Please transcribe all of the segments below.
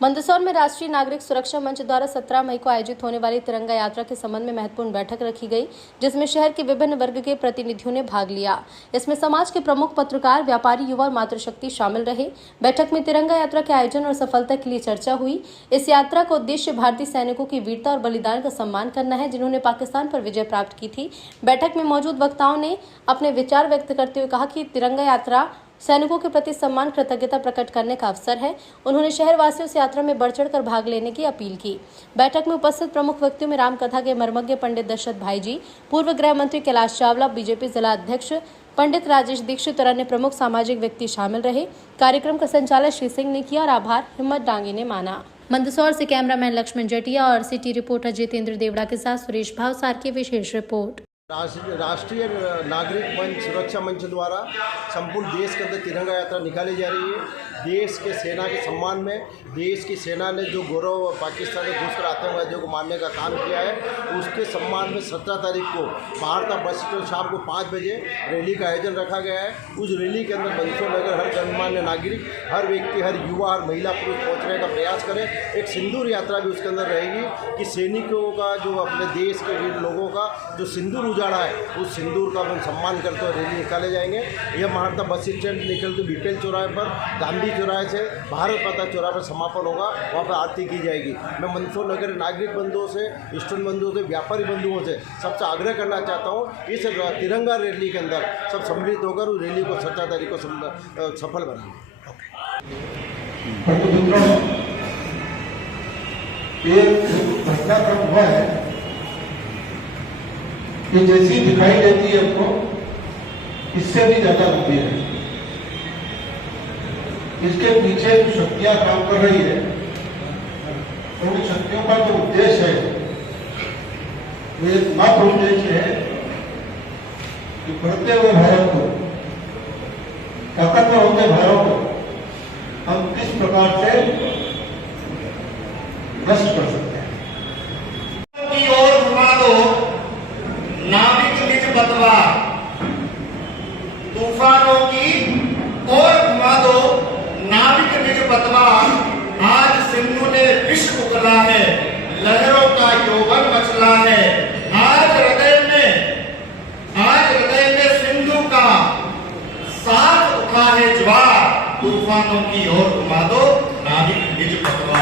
मंदसौर में राष्ट्रीय नागरिक सुरक्षा मंच द्वारा 17 मई को आयोजित होने वाली तिरंगा यात्रा के संबंध में महत्वपूर्ण बैठक रखी गई, जिसमें शहर के विभिन्न वर्ग के प्रतिनिधियों ने भाग लिया। इसमें समाज के प्रमुख पत्रकार, व्यापारी, युवा और मातृशक्ति शामिल रहे। बैठक में तिरंगा यात्रा के आयोजन और सफलता के लिए चर्चा हुई। इस यात्रा का उद्देश्य भारतीय सैनिकों की वीरता और बलिदान का सम्मान करना है, जिन्होंने पाकिस्तान पर विजय प्राप्त की थी। बैठक में मौजूद वक्ताओं ने अपने विचार व्यक्त करते हुए कहा कि तिरंगा यात्रा सैनिकों के प्रति सम्मान, कृतज्ञता प्रकट करने का अवसर है। उन्होंने शहरवासियों से यात्रा में बढ़ चढ़कर भाग लेने की अपील की। बैठक में उपस्थित प्रमुख व्यक्तियों में रामकथा के मर्मज्ञ पंडित दशरथ भाईजी, पूर्व गृह मंत्री कैलाश चावला, बीजेपी जिला अध्यक्ष पंडित राजेश दीक्षित और अन्य प्रमुख सामाजिक व्यक्ति शामिल रहे। कार्यक्रम का संचालन श्री सिंह ने किया और आभार हिम्मत डांगी ने माना। मंदसौर से कैमरामैन लक्ष्मण जटिया और सिटी रिपोर्टर जितेंद्र देवड़ा के साथ सुरेश भावसार की विशेष रिपोर्ट। राष्ट्रीय नागरिक मंच सुरक्षा मंच द्वारा संपूर्ण देश के अंदर तिरंगा यात्रा निकाली जा रही है। देश के सेना के सम्मान में, देश की सेना ने जो गौरव पाकिस्तान में घुसकर आतंकवादियों को मारने का काम किया है, उसके सम्मान में 17 तारीख को भारत बस स्टैंड शाम को 5 बजे रैली का आयोजन रखा गया है। उस रैली के अंदर मंदसौर नगर हर गणमान्य नागरिक, हर व्यक्ति, हर युवा, हर महिला, पुरुष पहुँचने का प्रयास करें। एक सिंदूर यात्रा भी उसके अंदर रहेगी कि सैनिकों का, जो अपने देश के वीर लोगों का जो सिंदूर उजाड़ा है, उस सिंदूर का हम सम्मान करते हुए रैली निकाले जाएंगे। यह महाराष्ट्र बस स्टैंड निकलते बीटेल चौराहे पर, गांधी चौराहे से भारत माता चौराहे पर समापन होगा, वहाँ पर आरती की जाएगी। मैं मंदसौर नगर नागरिक बंधुओं से, स्टूडेंट बंधुओं से, व्यापारी बंधुओं से सबसे आग्रह करना चाहता हूँ, इस तिरंगा रैली के अंदर सब सम्मिलित होकर उस रैली को 17 तारीख को सफल बनाएं। घटनाक्रम हुआ है कि जैसी दिखाई देती है आपको, इससे भी ज्यादा लंबी है। इसके पीछे जो शक्तियां काम कर रही है, तो उन शक्तियों का जो उद्देश्य है, वो एक मात्र उद्देश्य है कि बढ़ते हुए भारत को, ताकतवर होते भारत को हम किस प्रकार से नष्ट कर सकते हैं। की ओर घुमा दो नाविक निज बतवा, तूफानों की ओर घुमा दो नाविक निज बतवा। आज सिंधु ने विश्व उगला है, लहरों का यौवन मचला है। आज हृदय में सिंधु का साथ उठा है ज्वार। तूफानों की ओर घुमा दो नाविक निज बतवा।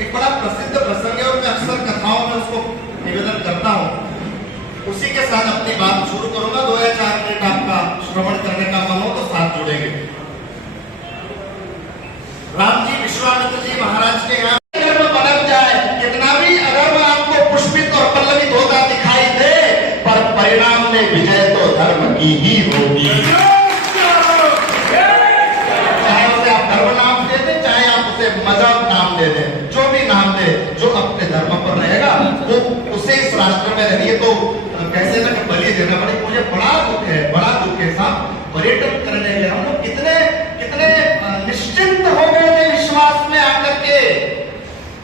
एक बड़ा प्रसिद्ध प्रसंग है और मैं अक्सर कथाओं में उसको निवेदन करता हूं। उसी के साथ अपनी बात शुरू करूंगा। 2 या 4 मिनट आपका श्रवण करने का मन हो तो साथ जुड़ेंगे। राम जी विश्वामित्र जी महाराज के यहाँ पलट जाए, कितना भी अधर्म आपको पुष्पित और पल्लवित होता दिखाई दे, पर परिणाम में विजय तो धर्म की ही होगी। चाहे उसे आप धर्म नाम दे दें, चाहे आप उसे मजहब नाम दे दें, जो भी नाम दे, जो अपने धर्म पर रहेगा वो उसे इस राष्ट्र में रहिए। तो कैसे ना बलि देना पड़े। मुझे बड़ा दुख है साहब, पर्यटन करने के हम लोग कितने निश्चिंत हो गए थे विश्वास में आकर के,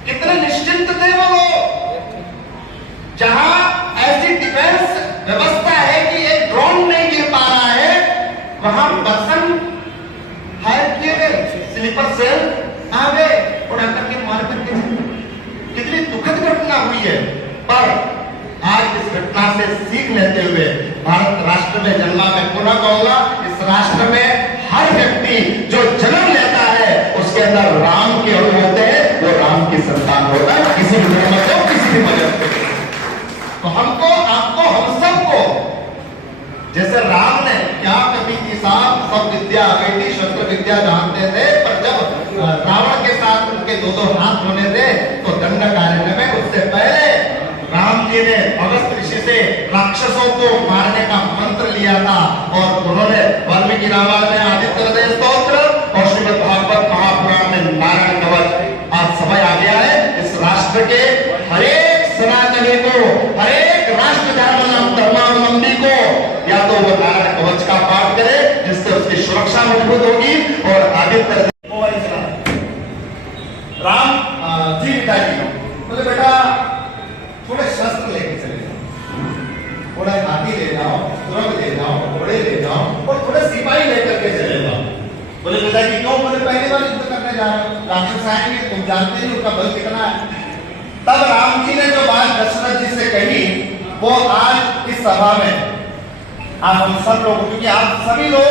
कितने निश्चिंत थे वो लोग। जहां ऐसी डिफेंस व्यवस्था है कि एक ड्रोन नहीं गिर पा रहा है, वहां पर्सन हायर किए गए, स्लीपर सेल आ गए और आकर के मार करके। कितनी दुखद घटना हुई है। पर आज इस घटना से सीख लेते हुए भारत राष्ट्र में जन्मा, मैं पुनः कहूंगा, इस राष्ट्र में हर व्यक्ति जो जन्म लेता है उसके अंदर राम के अणु होते हैं, वो राम की संतान होता है, किसी भी धर्म को, किसी भी मजहब को। तो हमको, आपको, हम सबको, जैसे राम ने क्या कभी की साहब सब विद्या बेटी शस्त्र विद्या जानते थे, पर जब रावण के साथ उनके 2-2 हाथ होने थे तो दंडकारण्य में उससे पहले राम जी ने अगस्त ऋषि से राक्षसों को मारने का मंत्र लिया था। और उन्होंने वाल्मीकि रामायण में आदित्य हृदय स्तोत्र और श्रीमद् भागवत महापुराण में नारायण कवच। आज समय आ गया है इस राष्ट्र के हरेक सनातनी को, हरेक राष्ट्र धर्मावलंबी को या तो वो नारायण कवच का पाठ करे, जिससे उसकी सुरक्षा मजबूत होगी। और आदित्य राम जी पिताजी बोले, बेटा थोड़े शस्त्र लेके चले जाओ, थोड़ा हाथी ले जाओ, तुरंत ले जाओ, घोड़े ले जाओ और थोड़े सिपाही लेकर के चले जाओ। बोले पिताजी क्यों? बोले पहली बार युद्ध करने जा रहे हो, राक्षस आएंगे, तुम जानते नहीं उनका बल कितना है। तब राम जी ने जो बात दशरथ जी से कही वो आज इस सभा में आप हम सब लोग, क्योंकि आप सभी लोग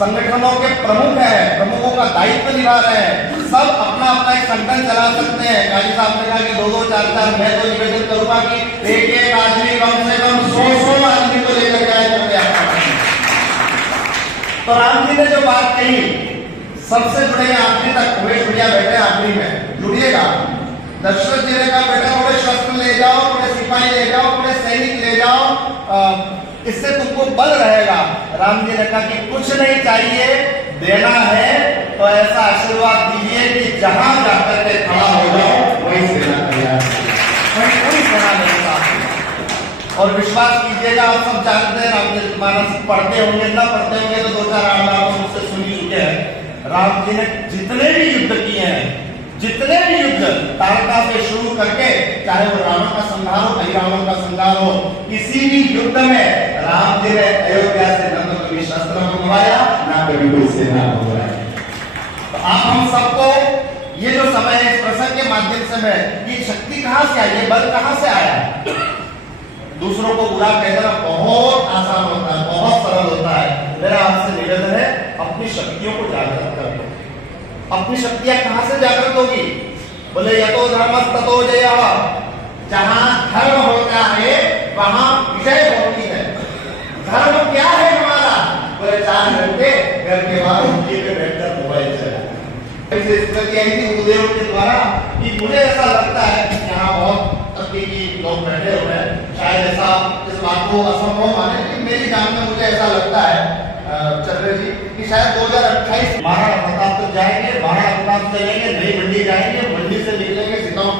संगठनों के प्रमुख हैं, प्रमुखों का दायित्व निभा रहे हैं, सब अपना अपना एक संगठन चला सकते हैं। गाजी साहब ने कहा कि 2-2, 4-4, मैं तो निवेदन करूंगा कि एक आदमी कम से कम 100 आदमी को लेकर के आए। तो राम जी ने जो बात कही सबसे जुड़े आखिरी तक, पूरे दुनिया बैठे आखिरी में जुड़िएगा। दशरथ जी ने कहा बेटा थोड़े शस्त्र ले जाओ, थोड़े सिपाही ले जाओ, थोड़े सैनिक ले जाओ, इससे तुमको बल रहेगा। राम जी ने कहा कि कुछ नहीं चाहिए, देना है तो ऐसा आशीर्वाद दीजिए कि जहां जाकर के खड़ा हो जाओ वही सेना तैयार है, कोई सेना नहीं था। और विश्वास कीजिएगा, आप सब जानते हैं, रामचरितमानस पढ़ते होंगे, ना पढ़ते होंगे तो 2-4 आम मुझसे सुनी चुके हैं। राम जी ने जितने भी युद्ध किए हैं, जितने भी युद्ध तारका से शुरू करके, चाहे वो रावण का संहार हो, रावण का संहार हो, किसी भी युद्ध में राम जी ने अयोध्या से न तो कभी शस्त्र मंगवाया, ना कभी कोई सेना मंगवाया। तो आप हम सबको ये जो समय है, इस प्रसंग के माध्यम से मैं, ये शक्ति कहां से आई, ये बल कहां से आया? दूसरों को बुरा कहना बहुत आसान होता है, बहुत सरल होता है। मेरा आपसे निवेदन है, अपनी शक्तियों को जागृत कर दो। अपनी शक्तियां कहां से जागृत होगी? बोले यतो धर्मस् ततो जयः, जहां धर्म होता है वहां विजय होती है। धर्म क्या है हमारा? बोले 4 घंटे घर के बाहर उनके पे बैठकर मोबाइल चला। ऐसे स्थिति आई थी गुरुदेव के द्वारा कि मुझे ऐसा लगता है कि यहाँ बहुत तकनीकी लोग बैठे हुए हैं, शायद ऐसा इस बात को असंभव माने, लेकिन मेरी जान में मुझे ऐसा लगता है चंद्र जी कि शायद 2028 महाराणा प्रताप तक जाएंगे, महाराणा प्रताप चलेंगे, नई मंडी जाएंगे, मंडी से निकलेंगे सीताओं